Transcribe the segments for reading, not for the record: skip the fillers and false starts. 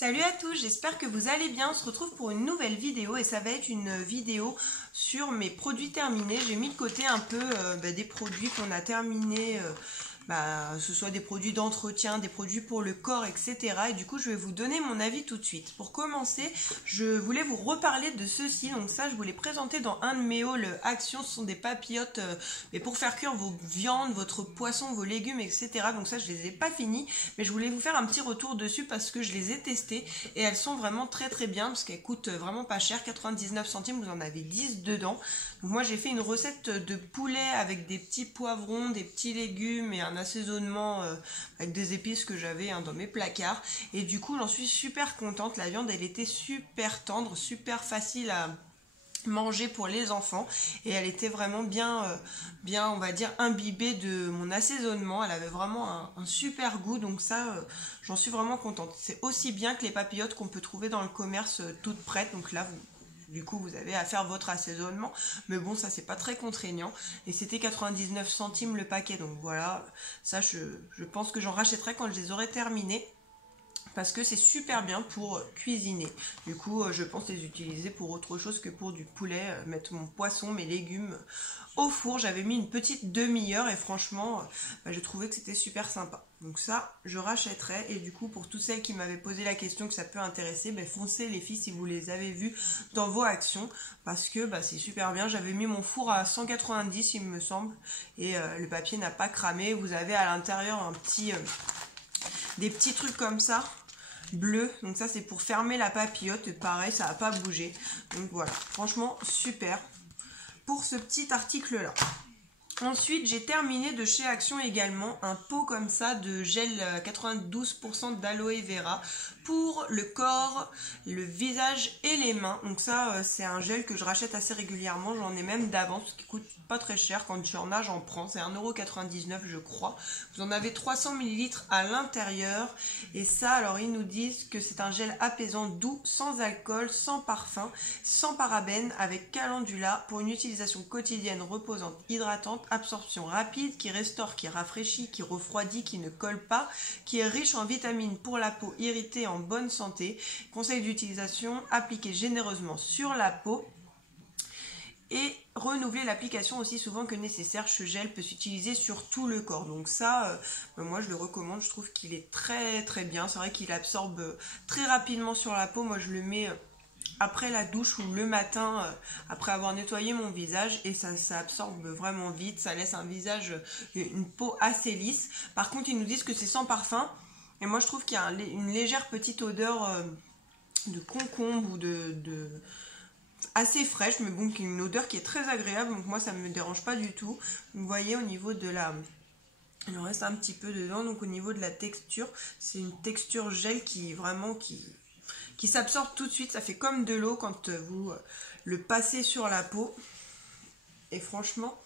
Salut à tous, j'espère que vous allez bien. On se retrouve pour une nouvelle vidéo et ça va être une vidéo sur mes produits terminés. J'ai mis de côté un peu des produits qu'on a terminés, ce soit des produits d'entretien, des produits pour le corps, etc. Et du coup, je vais vous donner mon avis tout de suite. Pour commencer, je voulais vous reparler de ceci. Donc ça, je vous l'ai présenté dans un de mes hauls Action. Ce sont des papillotes mais pour faire cuire vos viandes, votre poisson, vos légumes, etc. Donc ça, je les ai pas finis, mais je voulais vous faire un petit retour dessus parce que je les ai testées et elles sont vraiment très très bien parce qu'elles coûtent vraiment pas cher, 99 centimes, vous en avez 10 dedans. Donc moi j'ai fait une recette de poulet avec des petits poivrons, des petits légumes et un assaisonnement avec des épices que j'avais dans mes placards, et du coup j'en suis super contente. La viande elle était super tendre, super facile à manger pour les enfants et elle était vraiment bien on va dire imbibée de mon assaisonnement. Elle avait vraiment un super goût, donc ça j'en suis vraiment contente. C'est aussi bien que les papillotes qu'on peut trouver dans le commerce toutes prêtes. Donc là du coup vous avez à faire votre assaisonnement, mais bon ça c'est pas très contraignant et c'était 99 centimes le paquet. Donc voilà, ça je pense que j'en rachèterai quand je les aurai terminés, parce que c'est super bien pour cuisiner. Du coup, je pense les utiliser pour autre chose que pour du poulet, mettre mon poisson, mes légumes au four. J'avais mis une petite demi-heure et franchement, j'ai trouvé que c'était super sympa. Donc ça, je rachèterai. Et du coup, pour toutes celles qui m'avaient posé la question que ça peut intéresser, foncez les filles si vous les avez vues dans vos actions, parce que c'est super bien. J'avais mis mon four à 190 il me semble, et le papier n'a pas cramé. Vous avez à l'intérieur des petits trucs comme ça bleu, donc ça c'est pour fermer la papillote, pareil ça va pas bouger. Donc voilà, franchement super pour ce petit article là. Ensuite, j'ai terminé de chez Action également un pot comme ça de gel 92% d'aloe vera pour le corps, le visage et les mains. Donc ça, c'est un gel que je rachète assez régulièrement. J'en ai même d'avance, qui coûte pas très cher. Quand j'en ai, j'en prends. C'est 1,99 € je crois. Vous en avez 300 ml à l'intérieur. Et ça, alors ils nous disent que c'est un gel apaisant, doux, sans alcool, sans parfum, sans parabènes, avec calendula pour une utilisation quotidienne, reposante, hydratante, absorption rapide, qui restaure, qui rafraîchit, qui refroidit, qui ne colle pas, qui est riche en vitamines pour la peau irritée, en bonne santé. Conseil d'utilisation: appliquer généreusement sur la peau et renouveler l'application aussi souvent que nécessaire. Ce gel peut s'utiliser sur tout le corps. Donc ça, moi je le recommande, je trouve qu'il est très très bien. C'est vrai qu'il absorbe très rapidement sur la peau. Moi je le mets après la douche ou le matin après avoir nettoyé mon visage, et ça absorbe vraiment vite, ça laisse un visage, une peau assez lisse. Par contre ils nous disent que c'est sans parfum, et moi je trouve qu'il y a une légère petite odeur de concombre ou de assez fraîche, mais bon, qui est une odeur qui est très agréable, donc moi ça me dérange pas du tout. Vous voyez au niveau de il en reste un petit peu dedans, donc au niveau de la texture, c'est une texture gel qui vraiment qui s'absorbe tout de suite. Ça fait comme de l'eau quand vous le passez sur la peau, et franchement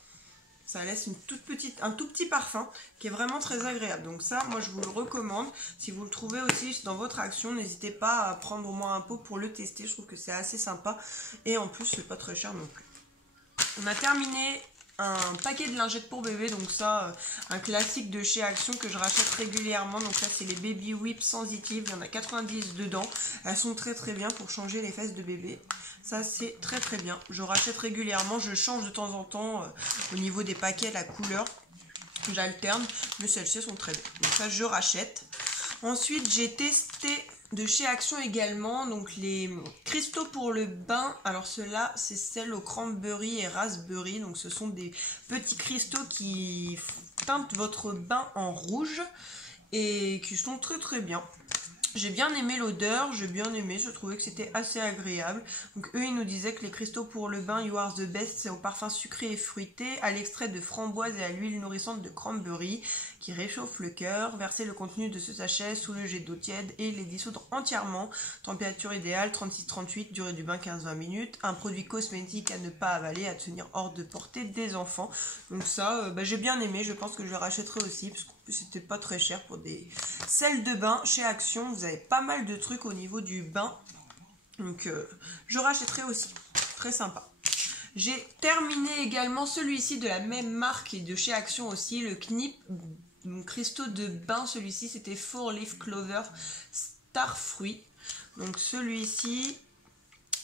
ça laisse un tout petit parfum qui est vraiment très agréable. Donc ça, moi je vous le recommande. Si vous le trouvez aussi dans votre Action, n'hésitez pas à prendre au moins un pot pour le tester. Je trouve que c'est assez sympa, et en plus c'est pas très cher non plus. On a terminé un paquet de lingettes pour bébé, donc ça, un classique de chez Action que je rachète régulièrement. Donc ça c'est les baby whips sensitive, il y en a 90 dedans. Elles sont très très bien pour changer les fesses de bébé. Ça c'est très très bien, je rachète régulièrement. Je change de temps en temps au niveau des paquets la couleur, j'alterne, mais celles-ci sont très bien, donc ça je rachète. Ensuite j'ai testé de chez Action également, donc les cristaux pour le bain. Alors ceux-là, c'est celles au cranberry et raspberry. Donc ce sont des petits cristaux qui teintent votre bain en rouge et qui sont très très bien. J'ai bien aimé l'odeur, je trouvais que c'était assez agréable. Donc eux ils nous disaient que les cristaux pour le bain You Are The Best, c'est au parfum sucré et fruité, à l'extrait de framboise et à l'huile nourrissante de cranberry, qui réchauffe le cœur. Versez le contenu de ce sachet sous le jet d'eau tiède et les dissoudre entièrement. Température idéale 36-38, durée du bain 15-20 minutes. Un produit cosmétique à ne pas avaler, à tenir hors de portée des enfants. Donc ça, j'ai bien aimé, je pense que je le rachèterai aussi, parce qu'en plus c'était pas très cher pour des sels de bain chez Action. Vous avez pas mal de trucs au niveau du bain, donc je rachèterai aussi, très sympa. J'ai terminé également celui-ci de la même marque et de chez Action aussi, le Knip cristaux de bain. Celui-ci c'était 4 Leaf Clover Star Fruit. Donc celui-ci,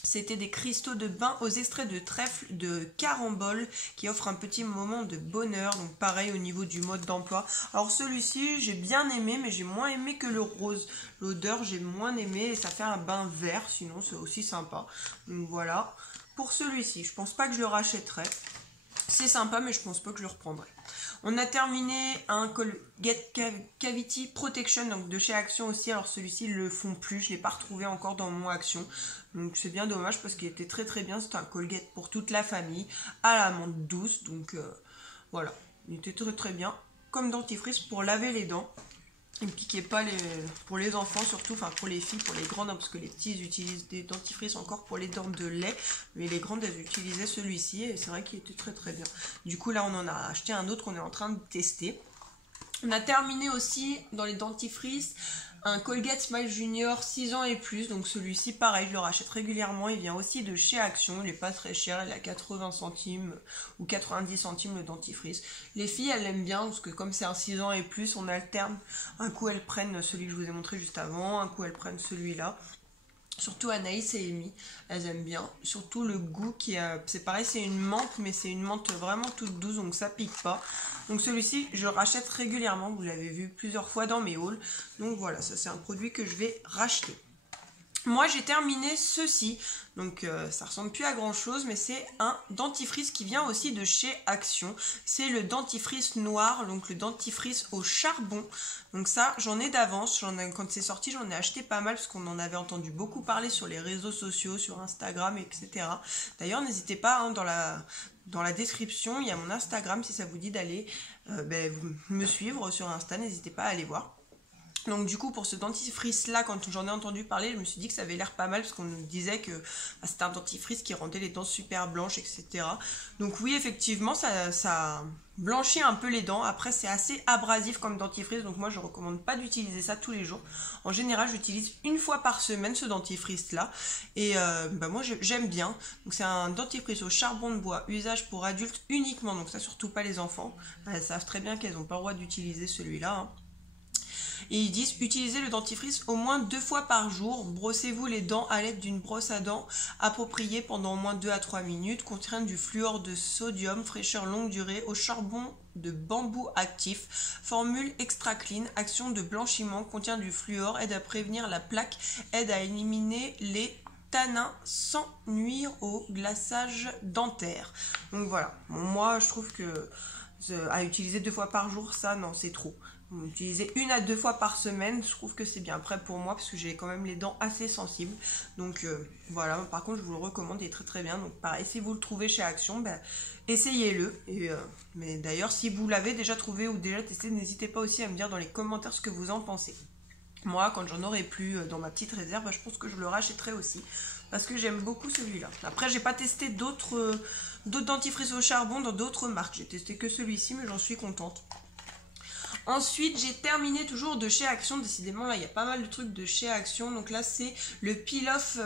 c'était des cristaux de bain aux extraits de trèfle de carambole qui offrent un petit moment de bonheur. Donc pareil au niveau du mode d'emploi. Alors celui-ci, j'ai bien aimé, mais j'ai moins aimé que le rose. L'odeur, j'ai moins aimé et ça fait un bain vert, sinon c'est aussi sympa. Donc voilà. Pour celui-ci, je pense pas que je le rachèterai. C'est sympa, mais je pense pas que je le reprendrai. On a terminé un Colgate Cavity Protection, donc de chez Action aussi. Alors celui-ci, ils le font plus, je l'ai pas retrouvé encore dans mon Action. Donc c'est bien dommage parce qu'il était très très bien. C'était un Colgate pour toute la famille, à la menthe douce. Donc voilà, il était très très bien. Comme dentifrice pour laver les dents. Il ne piquait pas pour les enfants surtout, enfin pour les filles, pour les grandes, hein, parce que les petits ils utilisent des dentifrices encore pour les dents de lait, mais les grandes elles utilisaient celui-ci et c'est vrai qu'il était très très bien. Du coup là on en a acheté un autre qu'on est en train de tester. On a terminé aussi dans les dentifrices un Colgate Smile Junior 6 ans et plus, donc celui-ci pareil je le rachète régulièrement, il vient aussi de chez Action, il n'est pas très cher, il est à 80 centimes ou 90 centimes le dentifrice. Les filles elles l'aiment bien parce que comme c'est un 6 ans et plus on alterne, un coup elles prennent celui que je vous ai montré juste avant, un coup elles prennent celui-là. Surtout Anaïs et Amy, elles aiment bien. Surtout le goût qui a... C'est pareil, c'est une menthe, mais c'est une menthe vraiment toute douce, donc ça pique pas. Donc celui-ci, je rachète régulièrement. Vous l'avez vu plusieurs fois dans mes hauls. Donc voilà, ça c'est un produit que je vais racheter. Moi j'ai terminé ceci, donc ça ressemble plus à grand chose, mais c'est un dentifrice qui vient aussi de chez Action. C'est le dentifrice noir, donc le dentifrice au charbon. Donc ça j'en ai d'avance, quand c'est sorti j'en ai acheté pas mal parce qu'on en avait entendu beaucoup parler sur les réseaux sociaux, sur Instagram, etc. D'ailleurs n'hésitez pas, hein, dans la description il y a mon Instagram si ça vous dit d'aller me suivre sur Insta, n'hésitez pas à aller voir. Donc du coup pour ce dentifrice là, quand j'en ai entendu parler, je me suis dit que ça avait l'air pas mal parce qu'on nous disait que c'était un dentifrice qui rendait les dents super blanches, etc. Donc oui effectivement ça blanchit un peu les dents. Après c'est assez abrasif comme dentifrice, donc moi je recommande pas d'utiliser ça tous les jours. En général j'utilise une fois par semaine ce dentifrice là et moi j'aime bien. Donc c'est un dentifrice au charbon de bois, usage pour adultes uniquement, donc ça surtout pas les enfants. Elles savent très bien qu'elles n'ont pas le droit d'utiliser celui-là, hein. Et ils disent utilisez le dentifrice au moins 2 fois par jour. Brossez-vous les dents à l'aide d'une brosse à dents appropriée pendant au moins 2 à 3 minutes. Contient du fluor de sodium, fraîcheur longue durée au charbon de bambou actif. Formule extra clean, action de blanchiment, contient du fluor, aide à prévenir la plaque, aide à éliminer les tanins sans nuire au glaçage dentaire. Donc voilà, bon, moi je trouve que à utiliser 2 fois par jour, ça non c'est trop. Utiliser 1 à 2 fois par semaine, je trouve que c'est bien. Après pour moi, parce que j'ai quand même les dents assez sensibles. Donc voilà, par contre je vous le recommande, il est très très bien. Donc pareil, si vous le trouvez chez Action, essayez-le. Mais d'ailleurs, si vous l'avez déjà trouvé ou déjà testé, n'hésitez pas aussi à me dire dans les commentaires ce que vous en pensez. Moi, quand j'en aurai plus dans ma petite réserve, je pense que je le rachèterai aussi. Parce que j'aime beaucoup celui-là. Après, j'ai pas testé d'autres dentifrices au charbon dans d'autres marques. J'ai testé que celui-ci, mais j'en suis contente. Ensuite, j'ai terminé toujours de chez Action. Décidément, là, il y a pas mal de trucs de chez Action. Donc là, c'est le peel-off,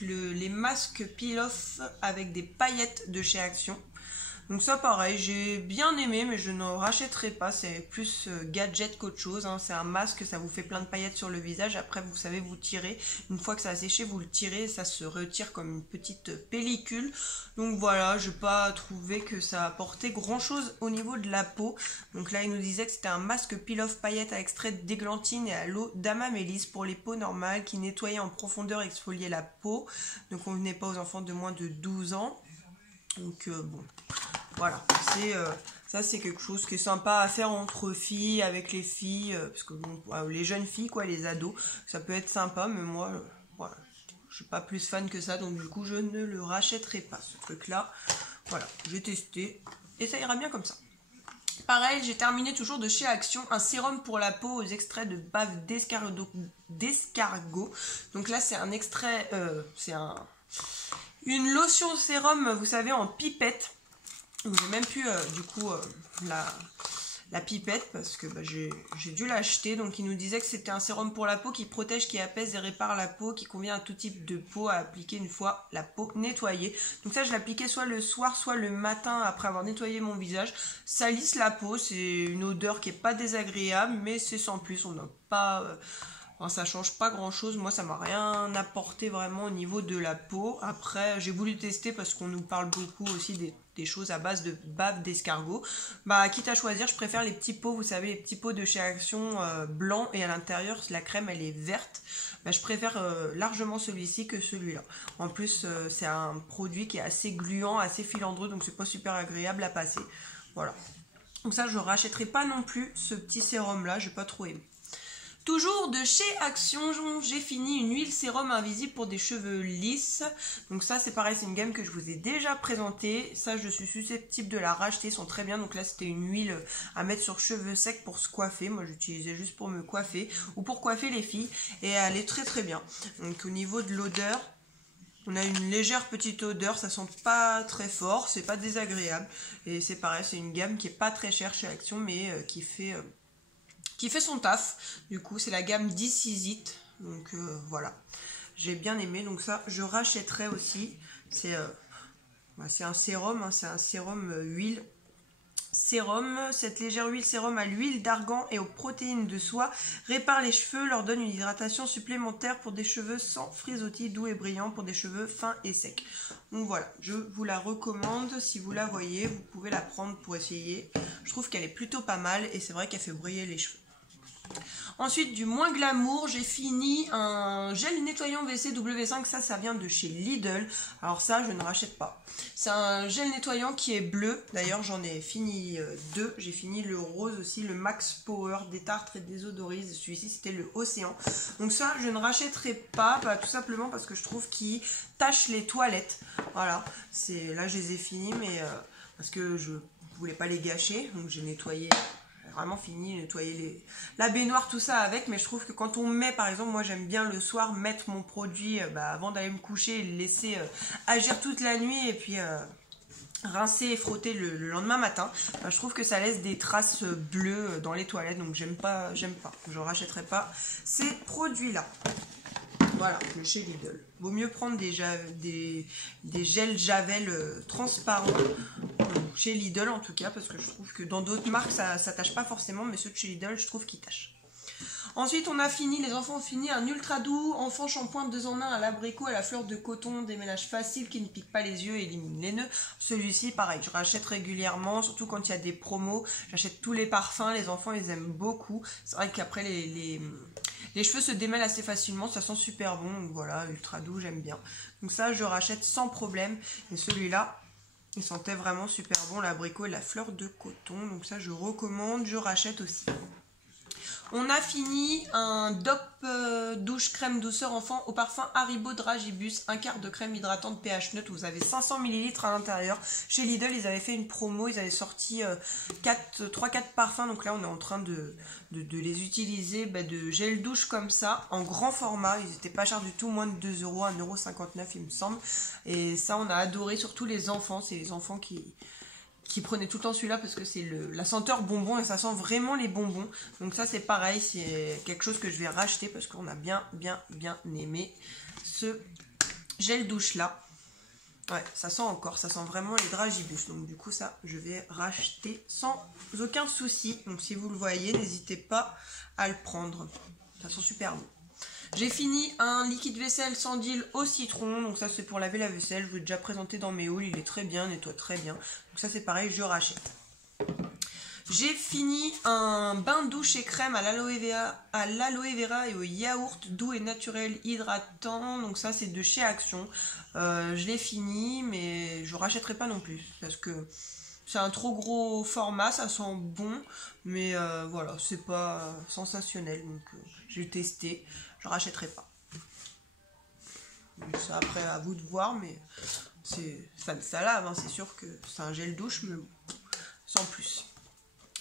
les masques peel-off avec des paillettes de chez Action. Donc ça, pareil, j'ai bien aimé, mais je n'en rachèterai pas. C'est plus gadget qu'autre chose, hein. C'est un masque, ça vous fait plein de paillettes sur le visage. Après, vous savez, vous tirez. Une fois que ça a séché, vous le tirez, ça se retire comme une petite pellicule. Donc voilà, je n'ai pas trouvé que ça apportait grand-chose au niveau de la peau. Donc là, il nous disait que c'était un masque peel-off paillettes à extrait d'églantine et à l'eau d'amamélis pour les peaux normales qui nettoyait en profondeur et exfoliait la peau. Ne convenait pas aux enfants de moins de 12 ans. Donc bon, voilà, ça c'est quelque chose qui est sympa à faire entre filles, avec les filles, parce que bon, les jeunes filles, quoi, les ados, ça peut être sympa, mais moi, voilà, je suis pas plus fan que ça, donc du coup je ne le rachèterai pas, ce truc-là. Voilà, j'ai testé, et ça ira bien comme ça. Pareil, j'ai terminé toujours de chez Action, un sérum pour la peau aux extraits de bave d'escargot. Donc là c'est un extrait, une lotion sérum, vous savez, en pipette. J'ai même plus du coup la pipette parce que j'ai dû l'acheter. Donc il nous disait que c'était un sérum pour la peau qui protège, qui apaise et répare la peau, qui convient à tout type de peau à appliquer une fois la peau nettoyée. Donc ça je l'appliquais soit le soir soit le matin après avoir nettoyé mon visage. Ça lisse la peau, c'est une odeur qui est pas désagréable mais c'est sans plus, on n'a pas... Enfin, ça change pas grand chose, moi ça m'a rien apporté vraiment au niveau de la peau. Après j'ai voulu tester parce qu'on nous parle beaucoup aussi des choses à base de bave d'escargot. Bah quitte à choisir, je préfère les petits pots, vous savez les petits pots de chez Action blancs et à l'intérieur la crème elle est verte. Bah, je préfère largement celui-ci que celui-là. En plus c'est un produit qui est assez gluant, assez filandreux, donc c'est pas super agréable à passer. Voilà. Donc ça je rachèterai pas non plus ce petit sérum là, j'ai pas trop aimé. Toujours de chez Action, j'ai fini une huile sérum invisible pour des cheveux lisses. Donc ça c'est pareil, c'est une gamme que je vous ai déjà présentée. Ça je suis susceptible de la racheter, ils sont très bien. Donc là c'était une huile à mettre sur cheveux secs pour se coiffer. Moi j'utilisais juste pour me coiffer ou pour coiffer les filles. Et elle est très très bien. Donc au niveau de l'odeur, on a une légère petite odeur, ça sent pas très fort, c'est pas désagréable. Et c'est pareil, c'est une gamme qui est pas très chère chez Action mais qui fait son taf. Du coup c'est la gamme This Is It, donc voilà, j'ai bien aimé, donc ça je rachèterai aussi. C'est un sérum, hein, c'est un sérum huile sérum. Cette légère huile sérum à l'huile d'argan et aux protéines de soie répare les cheveux, leur donne une hydratation supplémentaire pour des cheveux sans frisottis, doux et brillants, pour des cheveux fins et secs. Donc voilà, je vous la recommande. Si vous la voyez, vous pouvez la prendre pour essayer. Je trouve qu'elle est plutôt pas mal et c'est vrai qu'elle fait briller les cheveux. Ensuite, du moins glamour, j'ai fini un gel nettoyant WC W5, ça vient de chez Lidl. Alors ça, je ne rachète pas. C'est un gel nettoyant qui est bleu, d'ailleurs j'en ai fini deux. J'ai fini le rose aussi, le Max Power détartre et désodorise. Celui-ci c'était le Océan. Donc ça, je ne rachèterai pas, tout simplement parce que je trouve qu'il tache les toilettes. Voilà, là je les ai finis, mais parce que je voulais pas les gâcher, donc j'ai nettoyé. Vraiment fini, nettoyer la baignoire, tout ça avec, mais je trouve que quand on met, par exemple, moi j'aime bien le soir mettre mon produit avant d'aller me coucher et le laisser agir toute la nuit et puis rincer et frotter le lendemain matin. Je trouve que ça laisse des traces bleues dans les toilettes, donc j'aime pas, je rachèterai pas ces produits là. Voilà, de chez Lidl. Vaut mieux prendre des gels Javel transparents, chez Lidl en tout cas, parce que je trouve que dans d'autres marques ça tâche pas forcément, mais ceux de chez Lidl je trouve qu'ils tâchent. Ensuite on a fini, les enfants ont fini un ultra doux enfant shampoing 2 en 1 à l'abricot, à la fleur de coton, déménage facile qui ne pique pas les yeux et élimine les nœuds. Celui-ci pareil, je rachète régulièrement, surtout quand il y a des promos. J'achète tous les parfums, les enfants ils aiment beaucoup. C'est vrai qu'après les cheveux se démêlent assez facilement, ça sent super bon, donc voilà, ultra doux, j'aime bien. Donc ça je rachète sans problème, et celui-là il sentait vraiment super bon, l'abricot et la fleur de coton, donc ça je recommande, je rachète aussi. On a fini un DOP douche crème douceur enfant au parfum Haribo Dragibus, un quart de crème hydratante pH neutre. Vous avez 500 ml à l'intérieur. Chez Lidl, ils avaient fait une promo, ils avaient sorti 3-4 parfums. Donc là, on est en train de les utiliser, de gel douche comme ça, en grand format. Ils n'étaient pas chers du tout, moins de 2 €, 1,59 € il me semble. Et ça, on a adoré, surtout les enfants. C'est les enfants qui prenaient tout le temps celui-là parce que c'est la senteur bonbon et ça sent vraiment les bonbons. Donc ça c'est pareil, c'est quelque chose que je vais racheter parce qu'on a bien aimé ce gel douche là. Ouais, ça sent encore, ça sent vraiment les Dragibus. Donc du coup ça je vais racheter sans aucun souci. Donc si vous le voyez, n'hésitez pas à le prendre. Ça sent super bon. J'ai fini un liquide vaisselle sans deal au citron, donc ça c'est pour laver la vaisselle, je vous l'ai déjà présenté dans mes hauls, il est très bien, nettoie très bien, donc ça c'est pareil, je rachète. J'ai fini un bain douche et crème à l'aloe vera et au yaourt doux et naturel hydratant, donc ça c'est de chez Action. Je l'ai fini mais je rachèterai pas non plus parce que c'est un trop gros format, ça sent bon, mais voilà, c'est pas sensationnel, donc j'ai testé. Je rachèterai pas. Donc ça après à vous de voir, mais ça lave, hein. C'est sûr que c'est un gel douche, mais sans plus.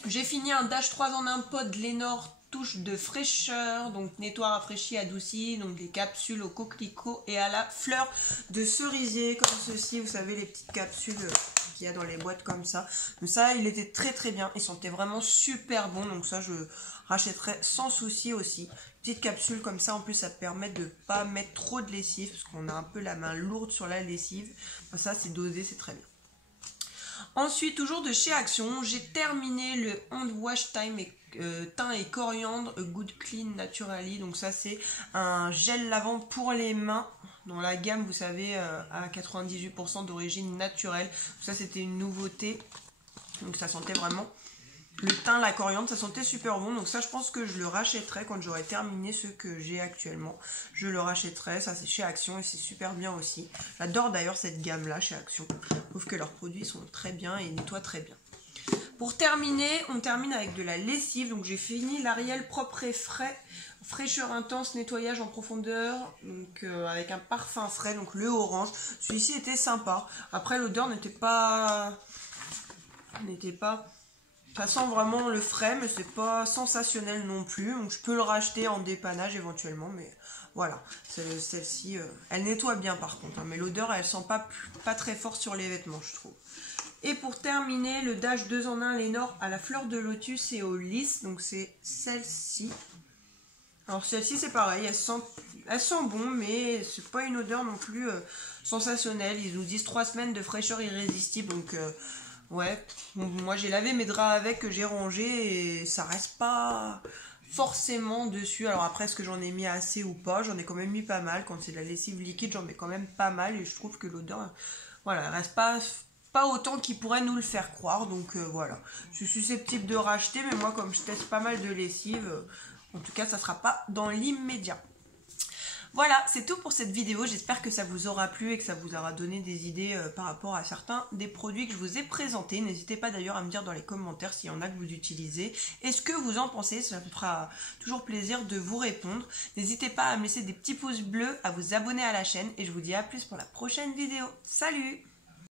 J'ai fini un Dash 3 en 1 pod Lénore touche de fraîcheur, donc nettoie, rafraîchi, adouci, donc des capsules au coquelicot et à la fleur de cerisier, comme ceci, vous savez les petites capsules qu'il y a dans les boîtes comme ça. Donc ça il était très bien, il sentait vraiment super bon, donc ça je rachèterai sans souci aussi. Petite capsule comme ça, en plus ça permet de pas mettre trop de lessive parce qu'on a un peu la main lourde sur la lessive. Ça c'est dosé, c'est très bien. Ensuite, toujours de chez Action, j'ai terminé le Hand Wash Time et thym et coriandre Good Clean Naturally. Donc ça c'est un gel lavant pour les mains dans la gamme, vous savez, à 98% d'origine naturelle. Ça c'était une nouveauté, donc ça sentait vraiment le thym, la coriandre, ça sentait super bon. Donc ça je pense que je le rachèterai quand j'aurai terminé ce que j'ai actuellement. Je le rachèterai, ça c'est chez Action et c'est super bien aussi. J'adore d'ailleurs cette gamme là chez Action. Je trouve que leurs produits sont très bien et nettoient très bien. Pour terminer, on termine avec de la lessive. Donc j'ai fini l'Ariel propre et frais, fraîcheur intense, nettoyage en profondeur, donc avec un parfum frais, donc le orange. Celui-ci était sympa. Après l'odeur n'était pas, ça sent vraiment le frais, mais c'est pas sensationnel non plus. Donc je peux le racheter en dépannage éventuellement, mais voilà. Celle-ci, elle nettoie bien par contre, hein, mais l'odeur elle sent pas très fort sur les vêtements, je trouve. Et pour terminer, le Dash 2 en 1 Lénore à la fleur de lotus et au lys. Donc c'est celle-ci. Alors celle-ci c'est pareil, elle sent bon, mais c'est pas une odeur non plus sensationnelle. Ils nous disent 3 semaines de fraîcheur irrésistible. Donc ouais, moi j'ai lavé mes draps avec, que j'ai rangé et ça reste pas forcément dessus. Alors après, est-ce que j'en ai mis assez ou pas? J'en ai quand même mis pas mal. Quand c'est de la lessive liquide, j'en mets quand même pas mal. Et je trouve que l'odeur, voilà, elle reste pas autant qu'ils pourraient nous le faire croire. Donc voilà, je suis susceptible de racheter, mais moi comme je teste pas mal de lessive, en tout cas ça sera pas dans l'immédiat. Voilà, c'est tout pour cette vidéo. J'espère que ça vous aura plu et que ça vous aura donné des idées par rapport à certains des produits que je vous ai présentés. N'hésitez pas d'ailleurs à me dire dans les commentaires s'il y en a que vous utilisez et ce que vous en pensez. Ça me fera toujours plaisir de vous répondre. N'hésitez pas à me laisser des petits pouces bleus, à vous abonner à la chaîne et je vous dis à plus pour la prochaine vidéo. Salut!